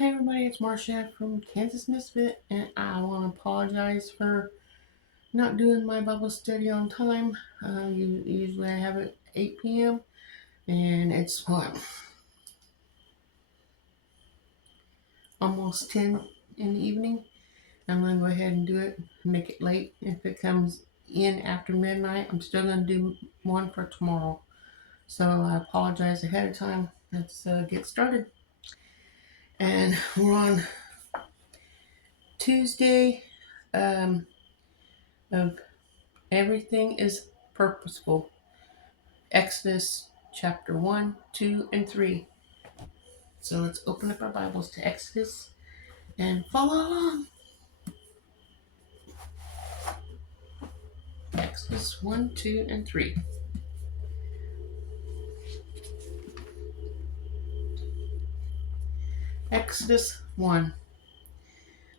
Hey everybody, it's Marcia from Kansas Misfit, and I want to apologize for not doing my Bible study on time. Usually I have it 8 p.m. and it's almost 10 in the evening. I'm going to go ahead and do it, make it late. If it comes in after midnight, I'm still going to do one for tomorrow. So I apologize ahead of time. Let's get started. And we're on Tuesday um, of Everything is Purposeful. Exodus chapter 1, 2, and 3. So let's open up our Bibles to Exodus and follow along. Exodus 1, 2, and 3. Exodus 1.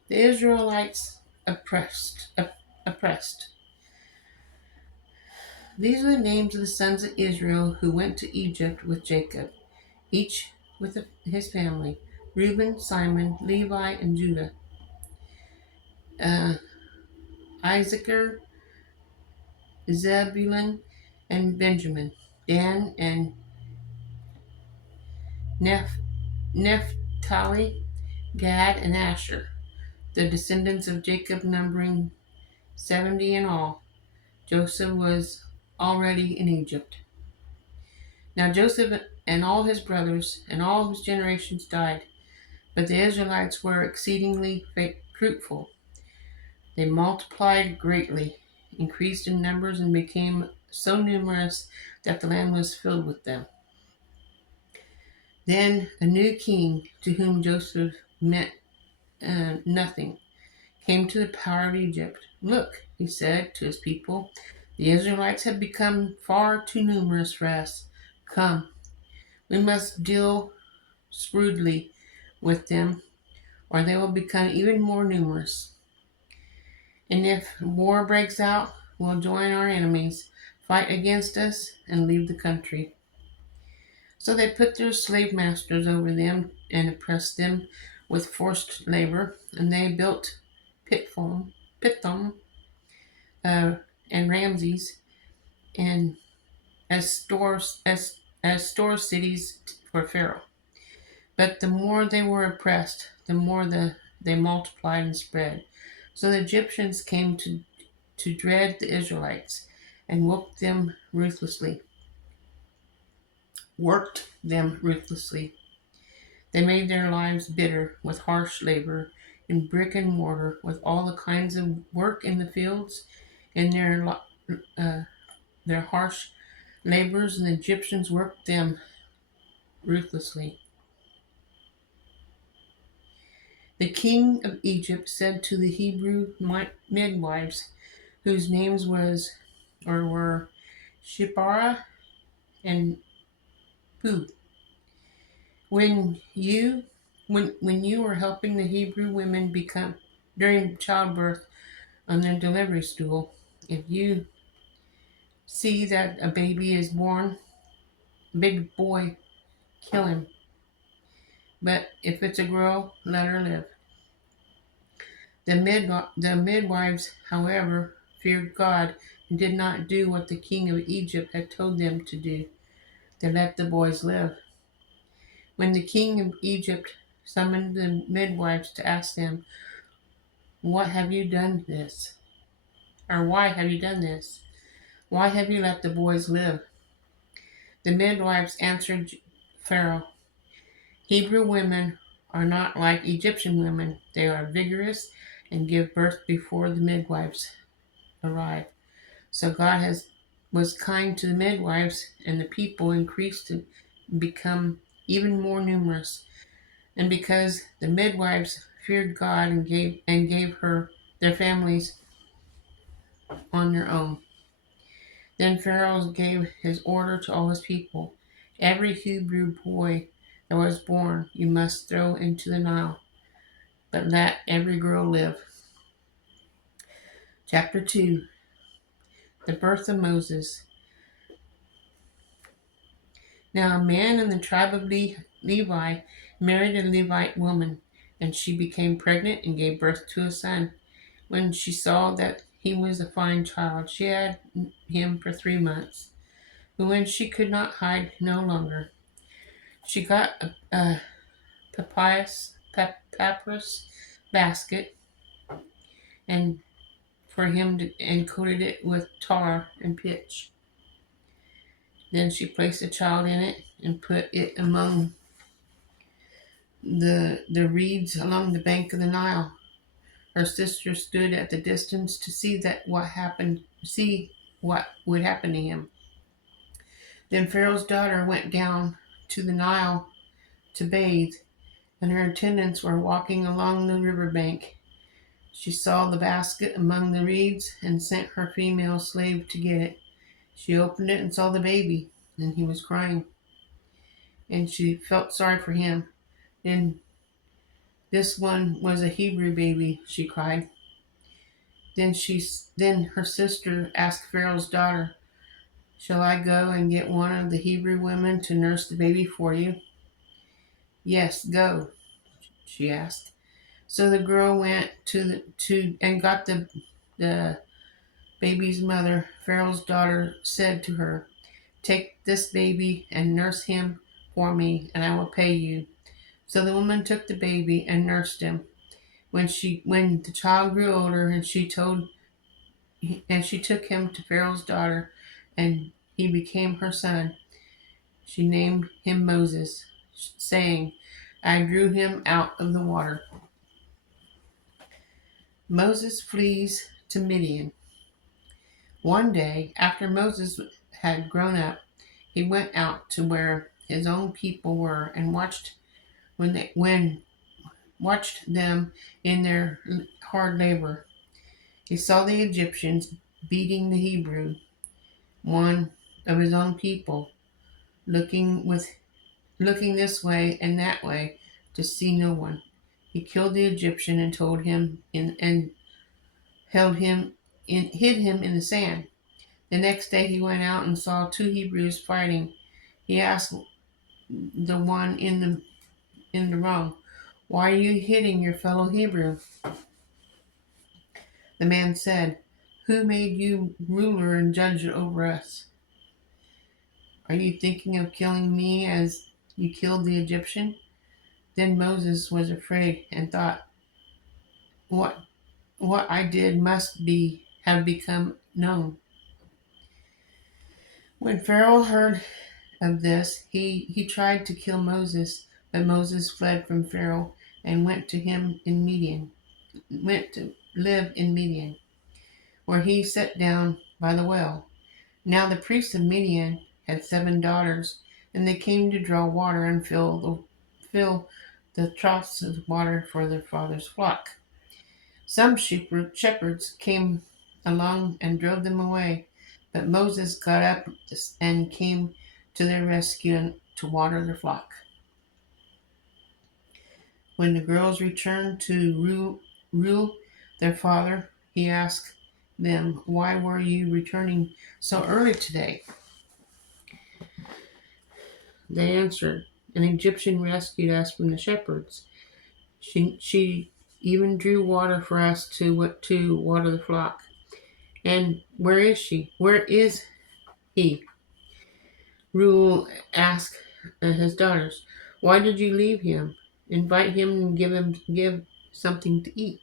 The Israelites oppressed. These are the names of the sons of Israel who went to Egypt with Jacob, each with his family: Reuben, Simon, Levi, and Judah. Issachar, Zebulun, and Benjamin. Dan and Naphtali, Gad, and Asher, the descendants of Jacob, numbering 70 in all. Joseph was already in Egypt. Now Joseph and all his brothers and all his generations died, but the Israelites were exceedingly fruitful. They multiplied greatly, increased in numbers, and became so numerous that the land was filled with them. Then a new king, to whom Joseph meant nothing, came to the power of Egypt. "Look," he said to his people, "the Israelites have become far too numerous for us. Come, we must deal shrewdly with them, or they will become even more numerous. And if war breaks out, we'll join our enemies, fight against us, and leave the country." So they put their slave masters over them and oppressed them with forced labor, and they built Pithom, and Ramses, and as store cities for Pharaoh. But the more they were oppressed, the more they multiplied and spread. So the Egyptians came to dread the Israelites and worked them ruthlessly. They made their lives bitter with harsh labor in brick and mortar, with all the kinds of work in the fields. In their harsh labors, and the Egyptians worked them ruthlessly. The king of Egypt said to the Hebrew midwives, whose names were Shiphrah and Puah, when you were helping the Hebrew women become during childbirth on their delivery stool, if you see that a baby is born, a baby boy, kill him. But if it's a girl, let her live. The midwives, however, feared God and did not do what the king of Egypt had told them to do. They let the boys live. When the king of Egypt summoned the midwives to ask them, "What have you done this?" or "Why have you done this? Why have you let the boys live?" The midwives answered Pharaoh, "Hebrew women are not like Egyptian women. They are vigorous and give birth before the midwives arrive. So God was kind to the midwives, and the people increased to become even more numerous. And because the midwives feared God and gave her their families on their own. Then Pharaoh gave his order to all his people: "Every Hebrew boy that was born you must throw into the Nile, but let every girl live." Chapter 2. The birth of Moses. Now a man in the tribe of Levi married a Levite woman, and she became pregnant and gave birth to a son. When she saw that he was a fine child, she had him for 3 months. But when she could not hide no longer, she got a papyrus basket and and coated it with tar and pitch. Then she placed the child in it and put it among the reeds along the bank of the Nile. Her sister stood at the distance to see what would happen to him. Then Pharaoh's daughter went down to the Nile to bathe, and her attendants were walking along the river bank. She saw the basket among the reeds and sent her female slave to get it. She opened it and saw the baby, and he was crying, and she felt sorry for him. Then this one was a Hebrew baby, she cried. Then her sister asked Pharaoh's daughter, "Shall I go and get one of the Hebrew women to nurse the baby for you?" "Yes, go," she asked. So the girl went and got the baby's mother. Pharaoh's daughter said to her, "Take this baby and nurse him for me, and I will pay you." So the woman took the baby and nursed him. When the child grew older, and she took him to Pharaoh's daughter, and he became her son. She named him Moses, saying, "I drew him out of the water." Moses flees to Midian. One day, after Moses had grown up, he went out to where his own people were and watched them in their hard labor. He saw the Egyptians beating the Hebrew, one of his own people, looking this way and that way to see no one. He killed the Egyptian and hid him in the sand. The next day he went out and saw two Hebrews fighting. He asked the one in the wrong, "Why are you hitting your fellow Hebrew?" The man said, "Who made you ruler and judge over us? Are you thinking of killing me as you killed the Egyptian?" Then Moses was afraid and thought, What I did must have become known. When Pharaoh heard of this, he tried to kill Moses, but Moses fled from Pharaoh and went to live in Midian, where he sat down by the well. Now the priests of Midian had 7 daughters, and they came to draw water and fill the troughs of water for their father's flock. Some shepherds came along and drove them away, but Moses got up and came to their rescue to water their flock. When the girls returned to rule their father, he asked them, "Why were you returning so early today?" They answered, "An Egyptian rescued us from the shepherds. She even drew water for us to water the flock." "And where is she? Where is he?" Reuel asked his daughters. "Why did you leave him? Invite him and give something to eat."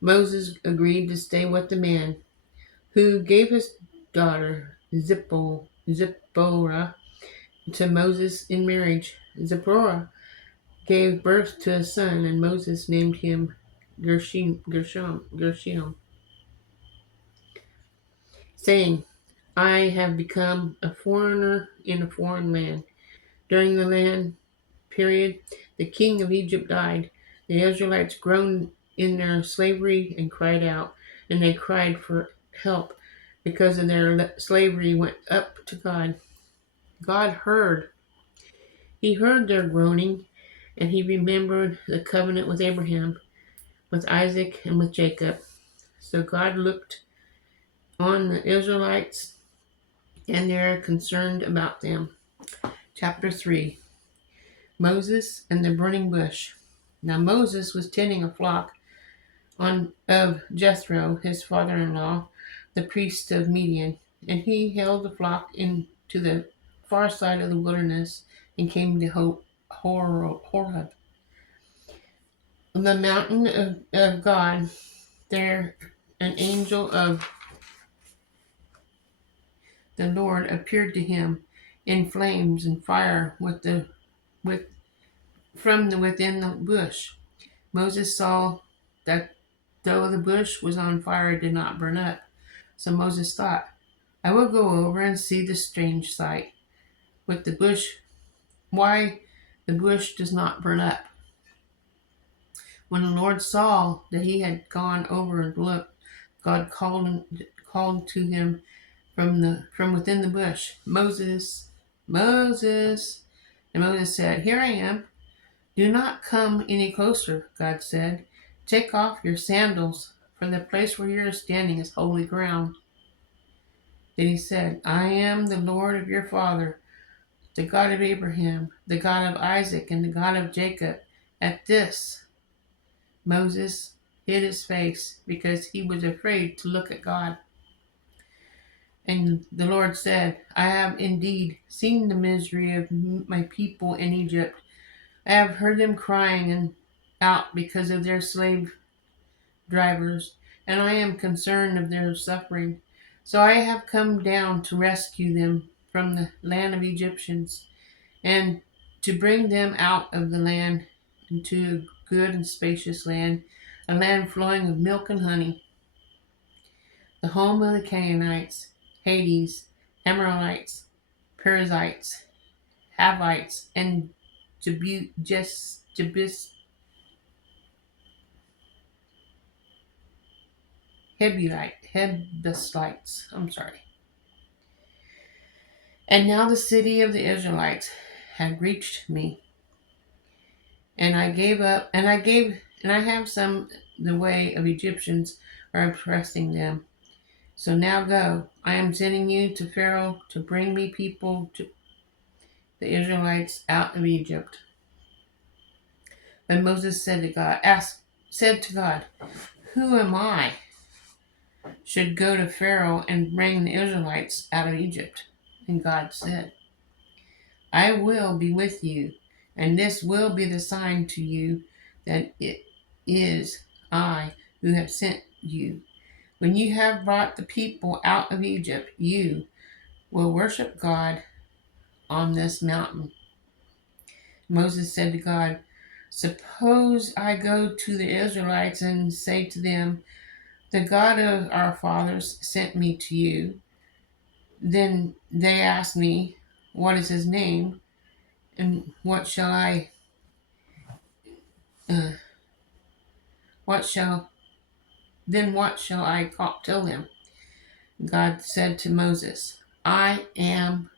Moses agreed to stay with the man, who gave his daughter Zipporah to Moses in marriage. Zipporah gave birth to a son, and Moses named him Gershom, saying, "I have become a foreigner in a foreign land." During the land period, the king of Egypt died. The Israelites groaned in their slavery and cried out, and they cried for help because of their slavery went up to God. God heard. He heard their groaning, and he remembered the covenant with Abraham, with Isaac, and with Jacob. So God looked on the Israelites, and they're concerned about them. Chapter 3. Moses and the burning bush. Now Moses was tending a flock of Jethro, his father-in-law, the priest of Midian, and he held the flock to the far side of the wilderness and came to Horeb, the mountain of God. There, an angel of the Lord appeared to him in flames and fire with from within the bush. Moses saw that though the bush was on fire, it did not burn up. So Moses thought, I will go over and see the strange sight with the bush, why the bush does not burn up. When the Lord saw that he had gone over and looked, God called to him from within the bush, Moses, Moses. And Moses said, Here I am. Do not come any closer, God said. Take off your sandals, for the place where you are standing is holy ground. Then he said, I am the Lord of your father, the God of Abraham, the God of Isaac, and the God of Jacob. At this, Moses hid his face because he was afraid to look at God. And the Lord said, I have indeed seen the misery of my people in Egypt. I have heard them crying out because of their slave drivers, and I am concerned of their suffering. So I have come down to rescue them from the land of Egyptians, and to bring them out of the land into a good and spacious land, a land flowing with milk and honey, the home of the Canaanites, Hades, Amorites, Perizzites, Havites, and Jebusites. And now the city of the Israelites had reached me, and I have some the way of Egyptians are oppressing them. So now go. I am sending you to Pharaoh to bring me people to the Israelites out of Egypt. But Moses said to God, Who am I should go to Pharaoh and bring the Israelites out of Egypt? And God said, I will be with you, and this will be the sign to you that it is I who have sent you. When you have brought the people out of Egypt, you will worship God on this mountain. Moses said to God, Suppose I go to the Israelites and say to them, The God of our fathers sent me to you. Then they ask me, What is his name? And what shall I tell them? God said to Moses, I am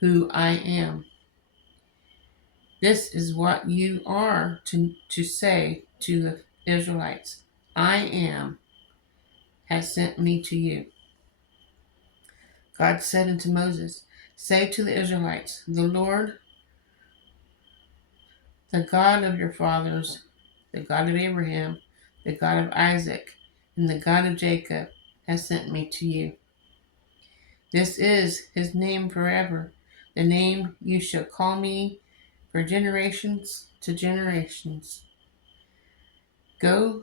who I am. This is what you are to say to the Israelites. I am has sent me to you. God said unto Moses, Say to the Israelites, The Lord, the God of your fathers, the God of Abraham, the God of Isaac, and the God of Jacob, has sent me to you. This is his name forever, the name you shall call me for generations to generations. Go,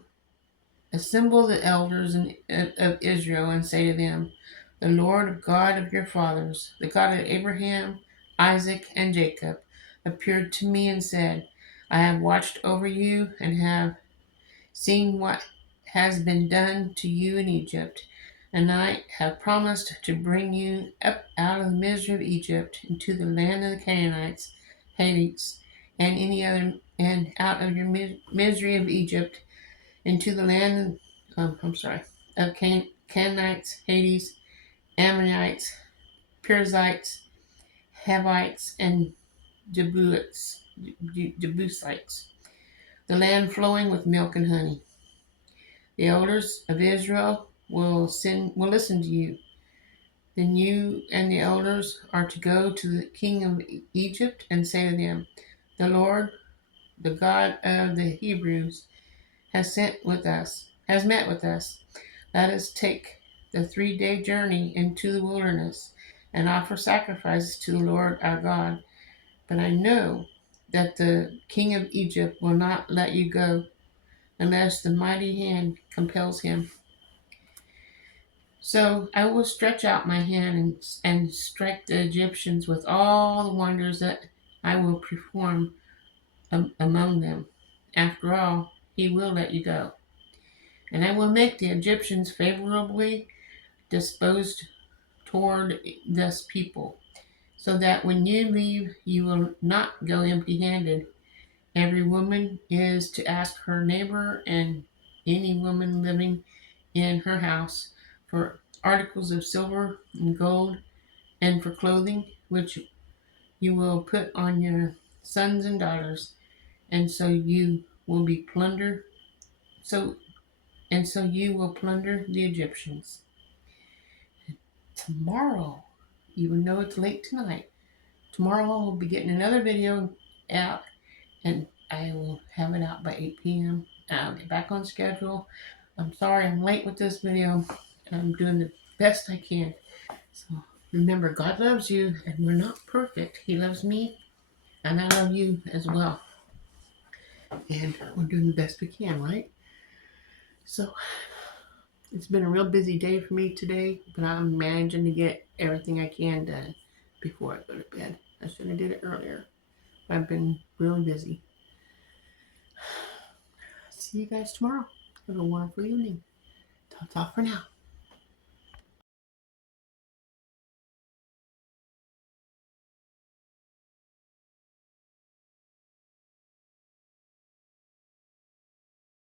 assemble the elders of Israel and say to them, The Lord God of your fathers, the God of Abraham, Isaac, and Jacob, appeared to me and said, I have watched over you and have seen what has been done to you in Egypt, and I have promised to bring you up out of the misery of Egypt into the land of the Canaanites, Hades, and out of your misery of Egypt into the land of Canaanites, Hades, Ammonites, Perizzites, Havites, and Jebusites, the land flowing with milk and honey. The elders of Israel will listen to you. Then you and the elders are to go to the king of Egypt and say to them, The Lord, the God of the Hebrews, has met with us. Let us take the 3-day journey into the wilderness and offer sacrifices to the Lord our God. But I know that the king of Egypt will not let you go unless the mighty hand compels him. So I will stretch out my hand and strike the Egyptians with all the wonders that I will perform among them. After all, he will let you go. And I will make the Egyptians favorably disposed toward this people, so that when you leave, you will not go empty handed. Every woman is to ask her neighbor and any woman living in her house for articles of silver and gold and for clothing, which you will put on your sons and daughters, and so you will be plundered. So you will plunder the Egyptians. Tomorrow, even though it's late tonight, tomorrow I'll be getting another video out, and I will have it out by 8 p.m. I'll get back on schedule. I'm sorry I'm late with this video. I'm doing the best I can. So remember, God loves you, and we're not perfect. He loves me, and I love you as well. And we're doing the best we can, right? So it's been a real busy day for me today, but I'm managing to get everything I can done before I go to bed. I should have did it earlier. I've been really busy. See you guys tomorrow. Have a wonderful evening. Ta-ta for now.